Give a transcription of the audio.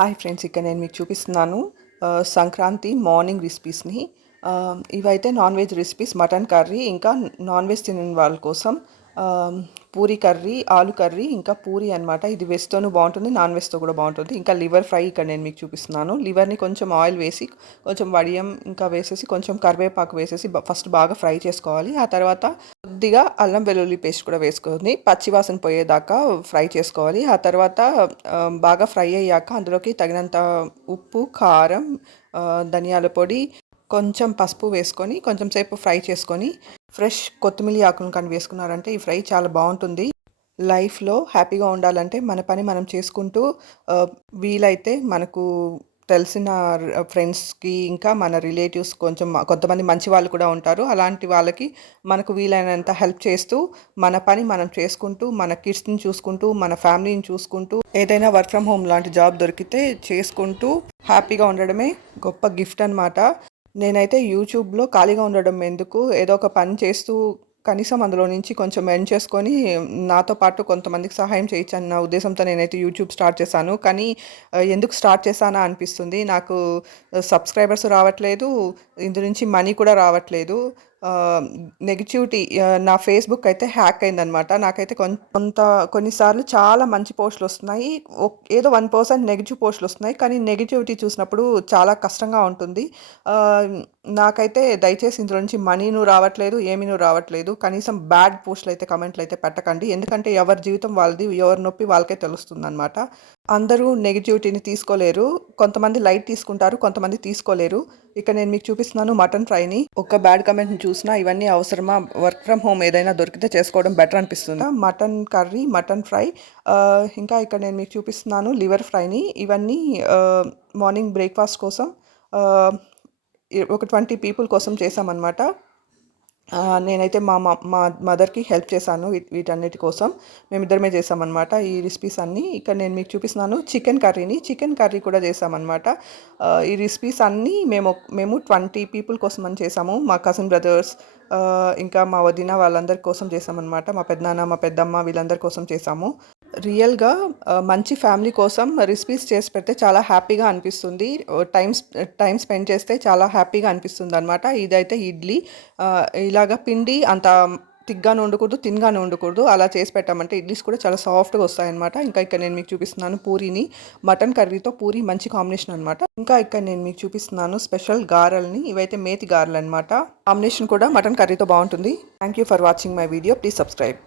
Hi friends, ఇక్కడ నేను మీకు చూపిస్తున్నాను సంక్రాంతి మార్నింగ్ రెసిపీస్ని. ఇవైతే non veg recipes, mutton curry, ఇంకా నాన్ వెజ్ తినని వాళ్ళ కోసం పూరి కర్రీ, ఆలు కర్రీ, ఇంకా పూరి అనమాట. ఇది వెజ్తోనూ బాగుంటుంది, నాన్ వెజ్తో కూడా బాగుంటుంది. ఇంకా లివర్ ఫ్రై ఇక్కడ నేను మీకు చూపిస్తున్నాను. లివర్ని కొంచెం ఆయిల్ వేసి, కొంచెం వడియం ఇంకా వేసేసి, కొంచెం కరివేపాకు వేసేసి ఫస్ట్ బాగా ఫ్రై చేసుకోవాలి. ఆ తర్వాత కొద్దిగా అల్లం వెల్లుల్లి పేస్ట్ కూడా వేసుకొని పచ్చివాసన పోయేదాకా ఫ్రై చేసుకోవాలి. ఆ తర్వాత బాగా ఫ్రై అయ్యాక అందులోకి తగినంత ఉప్పు, కారం, ధనియాల పొడి, కొంచెం పసుపు వేసుకొని కొంచెం సేపు ఫ్రై చేసుకొని ఫ్రెష్ కొత్తిమీర ఆకులను కానీ వేసుకున్నారంటే ఈ ఫ్రై చాలా బాగుంటుంది. లైఫ్లో హ్యాపీగా ఉండాలంటే మన పని మనం చేసుకుంటూ వీలైతే మనకు తెలిసిన ఫ్రెండ్స్కి, ఇంకా మన రిలేటివ్స్, కొంతమంది మంచి వాళ్ళు కూడా ఉంటారు. అలాంటి వాళ్ళకి మనకు వీలైనంత హెల్ప్ చేస్తూ మన పని మనం చేసుకుంటూ, మన కిడ్స్ని చూసుకుంటూ, మన ఫ్యామిలీని చూసుకుంటూ, ఏదైనా వర్క్ ఫ్రమ్ హోమ్ లాంటి జాబ్ దొరికితే చేసుకుంటూ హ్యాపీగా ఉండడమే గొప్ప గిఫ్ట్ అనమాట. నేనైతే యూట్యూబ్లో ఖాళీగా ఉండడం ఎందుకు, ఏదో ఒక పని చేస్తూ కనీసం అందులో నుంచి కొంచెం ఎర్న్ చేసుకొని నాతో పాటు కొంతమందికి సహాయం చేయొచ్చు అన్న ఉద్దేశంతో నేనైతే యూట్యూబ్ స్టార్ట్ చేశాను. కానీ ఎందుకు స్టార్ట్ చేశానా అనిపిస్తుంది. నాకు సబ్స్క్రైబర్స్ రావట్లేదు, ఇందు నుంచి మనీ కూడా రావట్లేదు. నెగిటివిటీ, నా ఫేస్బుక్ అయితే హ్యాక్ అయిందనమాట. నాకైతే కొన్నిసార్లు చాలా మంచి పోస్టులు వస్తున్నాయి, ఏదో 1% నెగిటివ్ పోస్టులు వస్తున్నాయి. కానీ నెగిటివిటీ చూసినప్పుడు చాలా కష్టంగా ఉంటుంది. నాకైతే దయచేసి ఇందులో నుంచి మనీను రావట్లేదు, ఏమీనూ రావట్లేదు. కనీసం బ్యాడ్ పోస్టులు అయితే, కమెంట్లు అయితే పెట్టకండి. ఎందుకంటే ఎవరి జీవితం వాళ్ళది, ఎవరి నొప్పి వాళ్ళకే తెలుస్తుంది అనమాట. అందరూ నెగిటివిటీని తీసుకోలేరు. కొంతమంది లైట్ తీసుకుంటారు, కొంతమంది తీసుకోలేరు. ఇక్కడ నేను మీకు చూపిస్తున్నాను మటన్ ఫ్రైని. ఒక బ్యాడ్ కమెంట్ని చూసినా ఇవన్నీ అవసరమా? వర్క్ ఫ్రమ్ హోమ్ ఏదైనా దొరికితే చేసుకోవడం బెటర్ అనిపిస్తుంది. మటన్ కర్రీ, మటన్ ఫ్రై, ఇంకా ఇక్కడ నేను మీకు చూపిస్తున్నాను లివర్ ఫ్రైని. ఇవన్నీ మార్నింగ్ బ్రేక్ఫాస్ట్ కోసం ఒక 20 పీపుల్ కోసం చేసామన్నమాట. నేనైతే మా మదర్కి హెల్ప్ చేశాను వీటన్నిటి కోసం. మేమిద్దరమే చేసామన్నమాట ఈ రెసిపీస్ అన్నీ. ఇక్కడ నేను మీకు చూపిస్తున్నాను చికెన్ కర్రీ కూడా చేసామన్నమాట. ఈ రెసిపీస్ అన్నీ మేము 20 పీపుల్ కోసం అని చేసాము. మా కజిన్ బ్రదర్స్, ఇంకా మా వదిన వాళ్ళందరి కోసం చేసామన్నమాట. మా పెద్దనాన్న, మా పెద్దమ్మ వీళ్ళందరి కోసం చేసాము. రియల్గా మంచి ఫ్యామిలీ కోసం రెసిపీస్ చేసి పెడితే చాలా హ్యాపీగా అనిపిస్తుంది. టైం స్పెండ్ చేస్తే చాలా హ్యాపీగా అనిపిస్తుంది అనమాట. ఇదైతే ఇడ్లీ. ఇలాగ పిండి అంత తిగ్గానే ఉండకూడదు, తిన్గానే ఉండకూడదు. అలా చేసి పెట్టామంటే ఇడ్లీస్ కూడా చాలా సాఫ్ట్గా వస్తాయన్నమాట. ఇంకా ఇక్కడ నేను మీకు చూపిస్తున్నాను పూరీని. మటన్ కర్రీతో పూరి మంచి కాంబినేషన్ అనమాట. ఇంకా ఇక్కడ నేను మీకు చూపిస్తున్నాను స్పెషల్ గారెల్ని. ఇవైతే మేతి గారెలు అనమాట. కాంబినేషన్ కూడా మటన్ కర్రీతో బాగుంటుంది. Thank you for watching my video. Please subscribe.